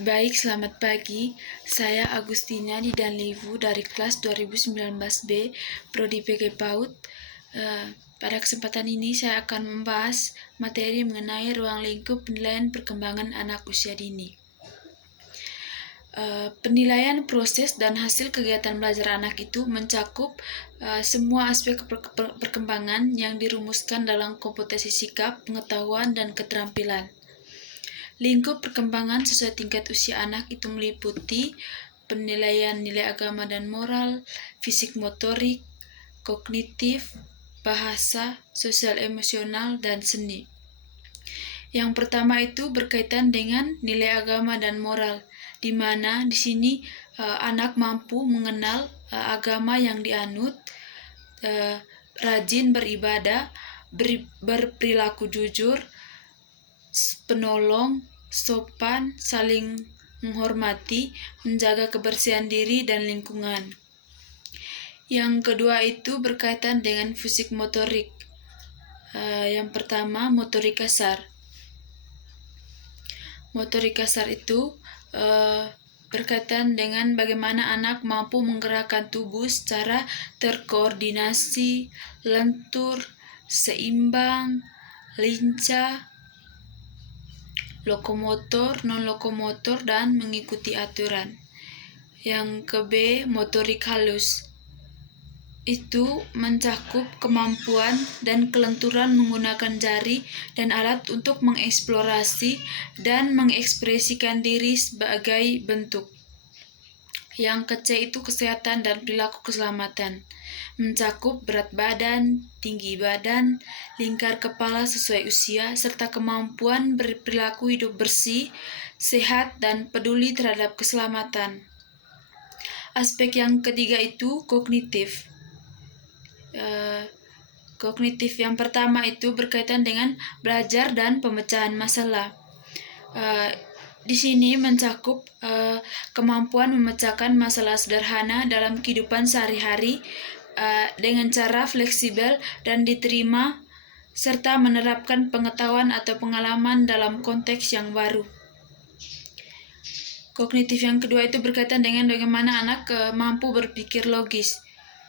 Baik, selamat pagi. Saya Agustina Didanlivu dari kelas 2019B, Prodi PG PAUD. Pada kesempatan ini saya akan membahas materi mengenai ruang lingkup penilaian perkembangan anak usia dini. Penilaian proses dan hasil kegiatan belajar anak itu mencakup semua aspek perkembangan yang dirumuskan dalam kompetensi sikap, pengetahuan, dan keterampilan. Lingkup perkembangan sesuai tingkat usia anak itu meliputi penilaian nilai agama dan moral, fisik motorik, kognitif, bahasa, sosial emosional, dan seni. Yang pertama itu berkaitan dengan nilai agama dan moral, di mana di sini anak mampu mengenal agama yang dianut, rajin beribadah, berperilaku jujur, penolong, sopan, saling menghormati, menjaga kebersihan diri dan lingkungan. Yang kedua itu berkaitan dengan fisik motorik. Yang pertama, motorik kasar. Motorik kasar itu berkaitan dengan bagaimana anak mampu menggerakkan tubuh secara terkoordinasi, lentur, seimbang, lincah, lokomotor, non-lokomotor, dan mengikuti aturan. Yang ke-B, motorik halus. Itu mencakup kemampuan dan kelenturan menggunakan jari dan alat untuk mengeksplorasi dan mengekspresikan diri sebagai bentuk. Yang ke-C itu kesehatan dan perilaku keselamatan. Mencakup berat badan, tinggi badan, lingkar kepala sesuai usia, serta kemampuan berperilaku hidup bersih, sehat, dan peduli terhadap keselamatan. Aspek yang ketiga itu kognitif. Kognitif yang pertama itu berkaitan dengan belajar dan pemecahan masalah. Di sini mencakup kemampuan memecahkan masalah sederhana dalam kehidupan sehari-hari dengan cara fleksibel dan diterima, serta menerapkan pengetahuan atau pengalaman dalam konteks yang baru. Kognitif yang kedua itu berkaitan dengan bagaimana anak mampu berpikir logis,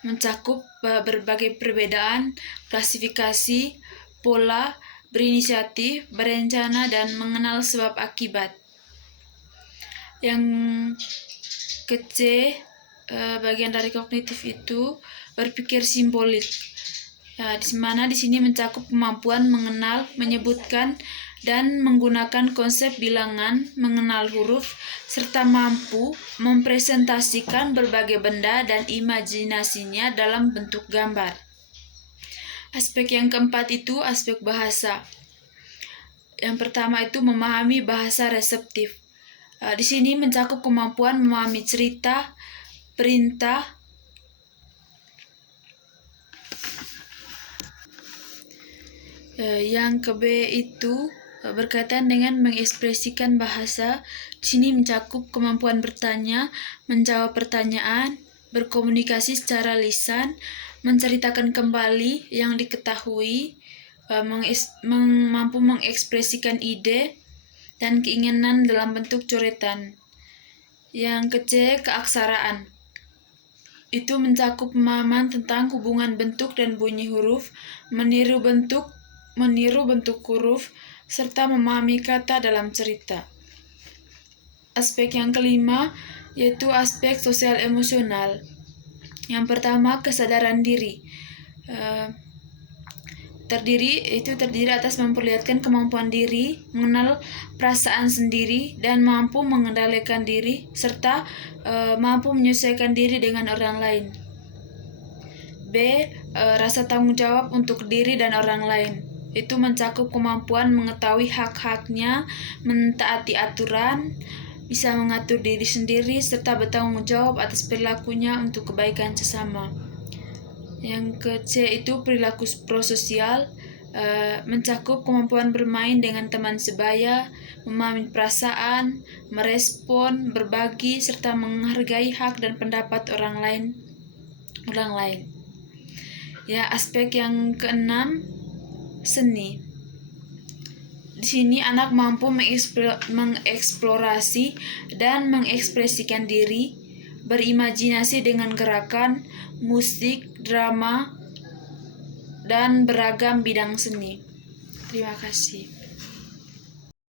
mencakup berbagai perbedaan, klasifikasi, pola, berinisiatif, berencana, dan mengenal sebab akibat. Yang ke-C, bagian dari kognitif itu berpikir simbolik. Di mana di sini mencakup kemampuan mengenal, menyebutkan, dan menggunakan konsep bilangan, mengenal huruf, serta mampu mempresentasikan berbagai benda dan imajinasinya dalam bentuk gambar. Aspek yang keempat itu aspek bahasa. Yang pertama itu memahami bahasa reseptif. Di sini mencakup kemampuan memahami cerita, perintah, yang ke-B itu berkaitan dengan mengekspresikan bahasa. Di sini mencakup kemampuan bertanya, menjawab pertanyaan, berkomunikasi secara lisan, menceritakan kembali yang diketahui, mampu mengekspresikan ide dan keinginan dalam bentuk coretan. Yang ke-C, keaksaraan. Itu mencakup pemahaman tentang hubungan bentuk dan bunyi huruf, meniru bentuk huruf, serta memahami kata dalam cerita. Aspek yang kelima yaitu aspek sosial emosional. Yang pertama, kesadaran diri. Terdiri atas memperlihatkan kemampuan diri, mengenal perasaan sendiri, dan mampu mengendalikan diri, serta mampu menyesuaikan diri dengan orang lain. B. Rasa tanggung jawab untuk diri dan orang lain. Itu mencakup kemampuan mengetahui hak-haknya, mentaati aturan, bisa mengatur diri sendiri, serta bertanggung jawab atas perilakunya untuk kebaikan sesama. Yang ke-C itu perilaku prososial, mencakup kemampuan bermain dengan teman sebaya, memahami perasaan, merespon, berbagi, serta menghargai hak dan pendapat orang lain. Ya, aspek yang keenam, seni. Di sini anak mampu mengeksplorasi dan mengekspresikan diri, berimajinasi dengan gerakan, musik, drama, dan beragam bidang seni. Terima kasih.